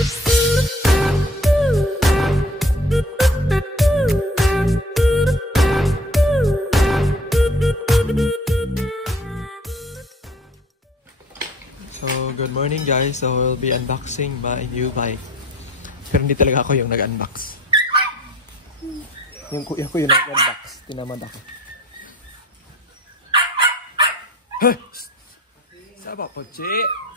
So, good morning guys. So, we'll be unboxing my new bike. Pero hindi talaga ako yung nag-unbox. Yung kuya ko yung nag-unbox. Tinamad ako. Hey! Saba po, Che?